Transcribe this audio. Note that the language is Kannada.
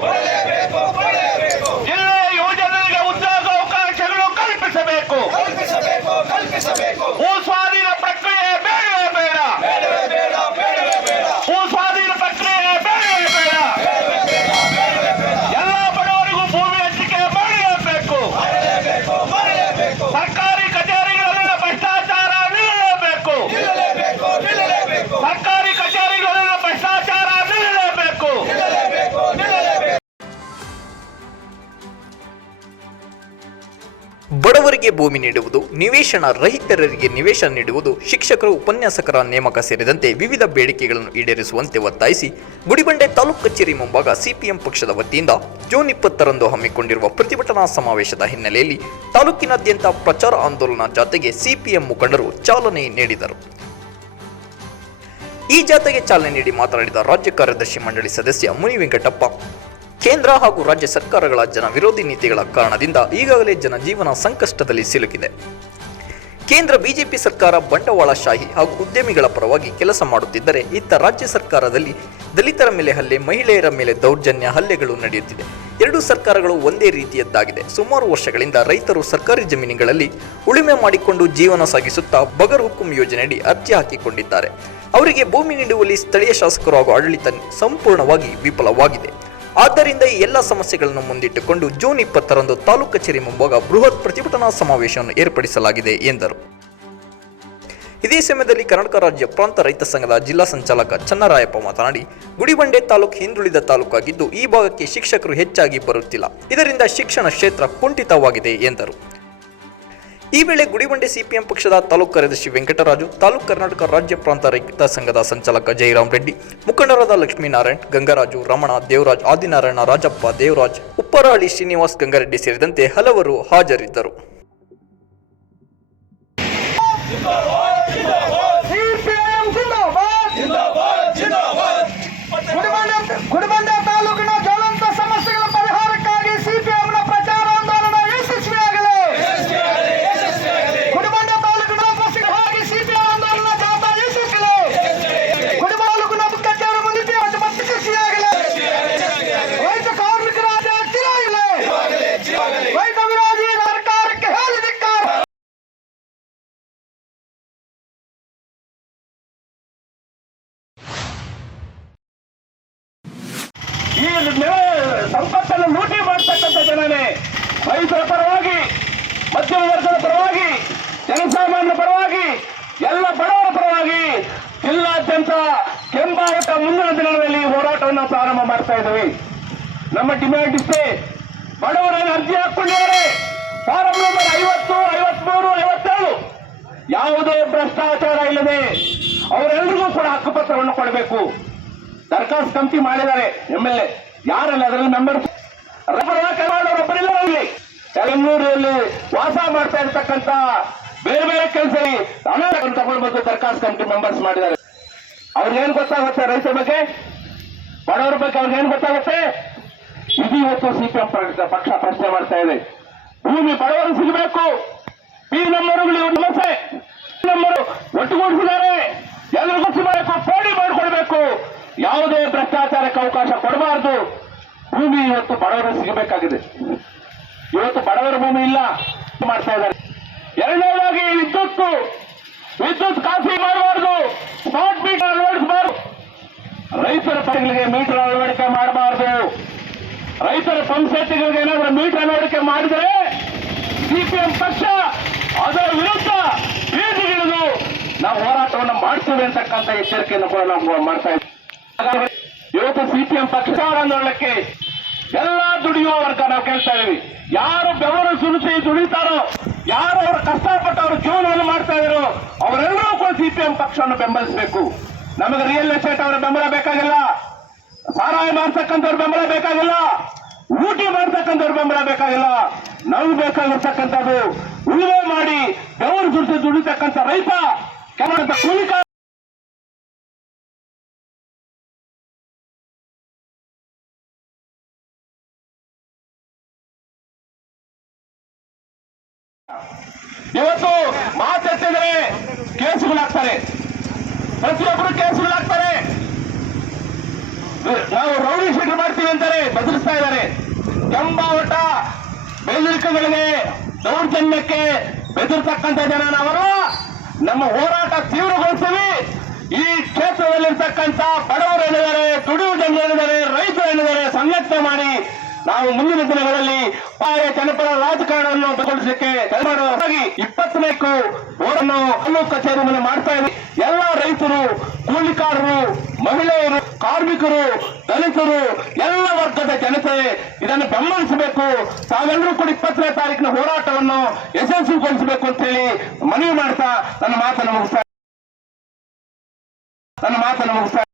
Bravo! ಬಡವರಿಗೆ ಭೂಮಿ ನೀಡುವುದು, ನಿವೇಶನ ರಹಿತರರಿಗೆ ನಿವೇಶನ ನೀಡುವುದು, ಶಿಕ್ಷಕರು, ಉಪನ್ಯಾಸಕರ ನೇಮಕ ಸೇರಿದಂತೆ ವಿವಿಧ ಬೇಡಿಕೆಗಳನ್ನು ಈಡೇರಿಸುವಂತೆ ಒತ್ತಾಯಿಸಿ ಗುಡಿಬಂಡೆ ತಾಲೂಕು ಕಚೇರಿ ಮುಂಭಾಗ ಸಿಪಿಎಂ ಪಕ್ಷದ ವತಿಯಿಂದ ಜೂನ್ ಇಪ್ಪತ್ತರಂದು ಹಮ್ಮಿಕೊಂಡಿರುವ ಪ್ರತಿಭಟನಾ ಸಮಾವೇಶದ ಹಿನ್ನೆಲೆಯಲ್ಲಿ ತಾಲೂಕಿನಾದ್ಯಂತ ಪ್ರಚಾರ ಆಂದೋಲನ ಜಾತೆಗೆ ಸಿಪಿಎಂ ಮುಖಂಡರು ಚಾಲನೆ ನೀಡಿದರು. ಈ ಜಾತೆಗೆ ಚಾಲನೆ ನೀಡಿ ಮಾತನಾಡಿದ ರಾಜ್ಯ ಕಾರ್ಯದರ್ಶಿ ಮಂಡಳಿ ಸದಸ್ಯ ಮುನಿ ವೆಂಕಟಪ್ಪ ಕೇಂದ್ರ ಹಾಗೂ ರಾಜ್ಯ ಸರ್ಕಾರಗಳ ಜನ ವಿರೋಧಿ ನೀತಿಗಳ ಕಾರಣದಿಂದ ಈಗಾಗಲೇ ಜನಜೀವನ ಸಂಕಷ್ಟದಲ್ಲಿ ಸಿಲುಕಿದೆ. ಕೇಂದ್ರ ಬಿಜೆಪಿ ಸರ್ಕಾರ ಬಂಡವಾಳಶಾಹಿ ಹಾಗೂ ಉದ್ಯಮಿಗಳ ಪರವಾಗಿ ಕೆಲಸ ಮಾಡುತ್ತಿದ್ದರೆ ಇತ್ತ ರಾಜ್ಯ ಸರ್ಕಾರದಲ್ಲಿ ದಲಿತರ ಮೇಲೆ ಹಲ್ಲೆ, ಮಹಿಳೆಯರ ಮೇಲೆ ದೌರ್ಜನ್ಯ ಹಲ್ಲೆಗಳು ನಡೆಯುತ್ತಿದೆ. ಎರಡೂ ಸರ್ಕಾರಗಳು ಒಂದೇ ರೀತಿಯದ್ದಾಗಿದೆ. ಸುಮಾರು ವರ್ಷಗಳಿಂದ ರೈತರು ಸರ್ಕಾರಿ ಜಮೀನುಗಳಲ್ಲಿ ಉಳುಮೆ ಮಾಡಿಕೊಂಡು ಜೀವನ ಸಾಗಿಸುತ್ತಾ ಬಗರ್ ಹುಕುಂ ಯೋಜನೆಯಡಿ ಅರ್ಜಿ ಹಾಕಿಕೊಂಡಿದ್ದಾರೆ. ಅವರಿಗೆ ಭೂಮಿ ನೀಡುವಲ್ಲಿ ಸ್ಥಳೀಯ ಶಾಸಕರು ಹಾಗೂ ಆಡಳಿತ ಸಂಪೂರ್ಣವಾಗಿ ವಿಫಲವಾಗಿದೆ. ಆದ್ದರಿಂದ ಈ ಎಲ್ಲ ಸಮಸ್ಯೆಗಳನ್ನು ಮುಂದಿಟ್ಟುಕೊಂಡು ಜೂನ್ ಇಪ್ಪತ್ತರಂದು ತಾಲೂಕು ಕಚೇರಿ ಮುಂಭಾಗ ಬೃಹತ್ ಪ್ರತಿಭಟನಾ ಸಮಾವೇಶವನ್ನು ಏರ್ಪಡಿಸಲಾಗಿದೆ ಎಂದರು. ಇದೇ ಸಮಯದಲ್ಲಿ ಕರ್ನಾಟಕ ರಾಜ್ಯ ಪ್ರಾಂತ ರೈತ ಸಂಘದ ಜಿಲ್ಲಾ ಸಂಚಾಲಕ ಚನ್ನರಾಯಪ್ಪ ಮಾತನಾಡಿ, ಗುಡಿಬಂಡೆ ತಾಲೂಕು ಹಿಂದುಳಿದ ತಾಲೂಕಾಗಿದ್ದು ಈ ಭಾಗಕ್ಕೆ ಶಿಕ್ಷಕರು ಹೆಚ್ಚಾಗಿ ಬರುತ್ತಿಲ್ಲ. ಇದರಿಂದ ಶಿಕ್ಷಣ ಕ್ಷೇತ್ರ ಕುಂಠಿತವಾಗಿದೆ ಎಂದರು. ಈ ವೇಳೆ ಗುಡಿಬಂಡೆ ಸಿಪಿಎಂ ಪಕ್ಷದ ತಾಲೂಕು ಕಾರ್ಯದರ್ಶಿ ವೆಂಕಟರಾಜು, ತಾಲೂಕು ಕರ್ನಾಟಕ ರಾಜ್ಯ ಪ್ರಾಂತ ರೈತ ಸಂಘದ ಸಂಚಾಲಕ ಜಯರಾಮ್ ರೆಡ್ಡಿ, ಮುಖಂಡರಾದ ಲಕ್ಷ್ಮೀನಾರಾಯಣ್, ಗಂಗರಾಜು ರಮಣ, ದೇವರಾಜ್ ಆದಿನಾರಾಯಣ, ರಾಜಪ್ಪ ದೇವರಾಜ್, ಉಪ್ಪರಹಳ್ಳಿ ಶ್ರೀನಿವಾಸ್ ಗಂಗಾರೆಡ್ಡಿ ಸೇರಿದಂತೆ ಹಲವರು ಹಾಜರಿದ್ದರು. ಗುಡಿಬಂಡೆ ಸಂಪತ್ತನ್ನು ಲೂಟಿ ಮಾಡ್ತಕ್ಕಂಥ ಜನನೇ. ರೈತರ ಪರವಾಗಿ, ಮಧ್ಯಮ ವರ್ಗದ ಪರವಾಗಿ, ಜನಸಾಮಾನ್ಯರ ಪರವಾಗಿ, ಎಲ್ಲ ಬಡವರ ಪರವಾಗಿ ಜಿಲ್ಲಾದ್ಯಂತ ಕೆಂಬಾವಟ ಮುಂದಿನ ದಿನಗಳಲ್ಲಿ ಹೋರಾಟವನ್ನು ಪ್ರಾರಂಭ ಮಾಡ್ತಾ ಇದ್ದೀವಿ. ನಮ್ಮ ಡಿಮ್ಯಾಂಡ್ ಇಷ್ಟೇ. ಬಡವರನ್ನು ಅರ್ಜಿ ಹಾಕೊಂಡಿದ್ದಾರೆ ಫಾರಂ ನಂಬರ್ ಐವತ್ತು, ಐವತ್ಮೂರು, ಐವತ್ತೇಳು. ಯಾವುದೇ ಭ್ರಷ್ಟಾಚಾರ ಇಲ್ಲದೆ ಅವರೆಲ್ಲರಿಗೂ ಕೂಡ ಹಕ್ಕುಪತ್ರವನ್ನು ಕೊಡಬೇಕು. ಸರ್ಕಾರ ಕಮಿಟಿ ಮಾಡಿದ್ದಾರೆ ಎಂ ಎಲ್ ಎ ಯಾರಲ್ಲ ಅದರಲ್ಲಿ ಮೆಂಬರ್ ಒಬ್ಬರಿಲ್ಲ ಅಲ್ಲಿ. ಬೆಂಗಳೂರಲ್ಲಿ ವಾಸ ಮಾಡ್ತಾ ಇರ್ತಕ್ಕಂತ ಬೇರೆ ಬೇರೆ ಕೆಲಸ ತಗೊಳ್ಬೇಕು ದರ್ಖಾಸ್ತು ಕಮಿಟಿ ಮೆಂಬರ್ಸ್ ಮಾಡಿದ್ದಾರೆ. ಅವ್ರಿಗೇನು ಗೊತ್ತಾಗುತ್ತೆ ರೈತರ ಬಗ್ಗೆ? ಬಡವರ ಬಗ್ಗೆ ಅವ್ರಿಗೇನು ಗೊತ್ತಾಗುತ್ತೆ? ಇದು ಇವತ್ತು ಸಿಪಿಎಂ ಪಕ್ಷ ಪ್ರಶ್ನೆ ಮಾಡ್ತಾ ಇದೆ. ಭೂಮಿ ಬಡವರು ಸಿಗಬೇಕು. ಪಿ ನಮ್ಮರುಗಳು ಇವ್ರ ಸಮಸ್ಯೆ. ನಮ್ಮರು ಒಟ್ಟುಗೂಡಿಸಿದ್ದಾರೆ. ಎಲ್ಲರಿಗೂ ಸಿಗಬೇಕು ಪೋಡಿ ಮಾಡಿಕೊಡ್ಬೇಕು. ಯಾವುದೇ ಭ್ರಷ್ಟಾಚಾರಕ್ಕೆ ಅವಕಾಶ ಕೊಡಬಾರದು. ಭೂಮಿ ಇವತ್ತು ಬಡವರು ಸಿಗಬೇಕಾಗಿದೆ. ಇವತ್ತು ಬಡವರ ಭೂಮಿ ಇಲ್ಲ. ಮಾಡ್ತಾ ಇದ್ದಾರೆ. ಎರಡನೇದಾಗಿ ವಿದ್ಯುತ್ ವಿದ್ಯುತ್ ಕಾಫಿ ಮಾಡಬಾರ್ದು. ಸ್ಮಾರ್ಟ್ ಮೀಟರ್ ಅಳವಡಿಸಬಾರದು. ರೈತರ ಪಡೆಗಳಿಗೆ ಮೀಟರ್ ಅಳವಡಿಕೆ ಮಾಡಬಾರದು. ರೈತರ ಪಂಚಾಯತಿಗಳಿಗೆ ಏನಾದರೂ ಮೀಟರ್ ಅಳವಡಿಕೆ ಮಾಡಿದರೆ ಸಿಪಿಎಂ ಪಕ್ಷ ಅದರ ವಿರುದ್ಧ ಬೀದಿಗಿಳಿದು ನಾವು ಹೋರಾಟವನ್ನು ಮಾಡ್ತೀವಿ ಅಂತಕ್ಕಂಥ ಎಚ್ಚರಿಕೆಯನ್ನು ಕೂಡ ನಾವು ಮಾಡ್ತಾ ಇದ್ದೀವಿ. ಇವತ್ತು ಸಿಪಿಎಂ ಪಕ್ಷ ಆಂದೋಲನಕ್ಕೆ ಎಲ್ಲಾ ದುಡಿಯುವ ವರ್ಗ ನಾವು ಕೇಳ್ತಾ ಇದೀವಿ ಯಾರು ಬೆವರು ಸುರಿಸಿ ದುಡಿತಾರೋ, ಯಾರು ಅವರು ಕಷ್ಟಪಟ್ಟು ಅವರು ಜೀವನವನ್ನು ಮಾಡ್ತಾ ಇದ್ರು ಅವರೆಲ್ಲರೂ ಕೂಡ ಸಿಪಿಎಂ ಪಕ್ಷವನ್ನು ಬೆಂಬಲಿಸಬೇಕು. ನಮಗೆ ರಿಯಲ್ ಎಸ್ಟೇಟ್ ಅವರ ಬೆಂಬಲ ಬೇಕಾಗಿಲ್ಲ. ಸಾರಾಯ ಮಾಡ್ತಕ್ಕಂಥವ್ರ ಬೆಂಬಲ ಬೇಕಾಗಿಲ್ಲ. ಊಟಿ ಮಾಡ್ತಕ್ಕಂಥವ್ರ ಬೆಂಬಲ ಬೇಕಾಗಿಲ್ಲ. ನಾವು ಬೇಕಾಗಿರ್ತಕ್ಕಂಥದ್ದು ಉಳುಮೆ ಮಾಡಿ ಬೆವರು ಸುರಿಸಿ ದುಡಿತಕ್ಕಂಥ ರೈತ ಕೆಲವಂತ ಕೂಲಿಕ ಇವತ್ತು ಮಾತೆತ್ತಿದ್ರೆ ಕೇಸುಗಳಾಗ್ತಾರೆ. ಪ್ರತಿಯೊಬ್ಬರು ಕೇಸುಗಳಾಗ್ತಾರೆ. ನಾವು ರೌಡಿ ಶೀಟ್ ಮಾಡ್ತೀವಿ ಅಂತಾರೆ ಬದಲಿಸ್ತಾ ಇದ್ದಾರೆ. ಕೆಂಬಾವಟ ಬೆದರಿಕೆಗಳಿಗೆ ದೌರ್ಜನ್ಯಕ್ಕೆ ಬೆದರ್ತಕ್ಕಂಥ ಜನ ನಾವರು ನಮ್ಮ ಹೋರಾಟ ತೀವ್ರಗೊಳಿಸ್ತೀವಿ ಈ ಕ್ಷೇತ್ರದಲ್ಲಿರ್ತಕ್ಕಂಥ ಬಡವರು ಏನಿದ್ದಾರೆ ದುಡಿಯುವ ಜನರು ಏನಿದ್ದಾರೆ ರೈತರು ಏನಿದ್ದಾರೆ ಸಂಘಟನೆ ಮಾಡಿ ನಾವು ಮುಂದಿನ ದಿನಗಳಲ್ಲಿ ಪಾಯ ಜನಪರ ರಾಜಕಾರಣವನ್ನು ಬದಲಿಸಲಿಕ್ಕೆ ಇಪ್ಪತ್ತನೇಕು ಓರನ್ನು ತಾಲೂಕು ಕಚೇರಿ ಮೇಲೆ ಮಾಡ್ತಾ ಇದೆ ಎಲ್ಲ ರೈತರು, ಕೂಲಿಕಾರರು, ಮಹಿಳೆಯರು, ಕಾರ್ಮಿಕರು, ದಲಿತರು, ಎಲ್ಲ ವರ್ಗದ ಜನತೆ ಇದನ್ನು ಬೆಂಬಲಿಸಬೇಕು. ತಾವೆಲ್ಲರೂ ಕೂಡ ಇಪ್ಪತ್ತನೇ ತಾರೀಕಿನ ಹೋರಾಟವನ್ನು ಯಶಸ್ವಿಗೊಳಿಸಬೇಕು ಅಂತ ಹೇಳಿ ಮನವಿ ಮಾಡ್ತಾ ನನ್ನ ಮಾತನ್ನು ಮುಗಿಸ್ತಾ ನನ್ನ ಮಾತನ್ನು ಮುಗಿಸ್ತಾ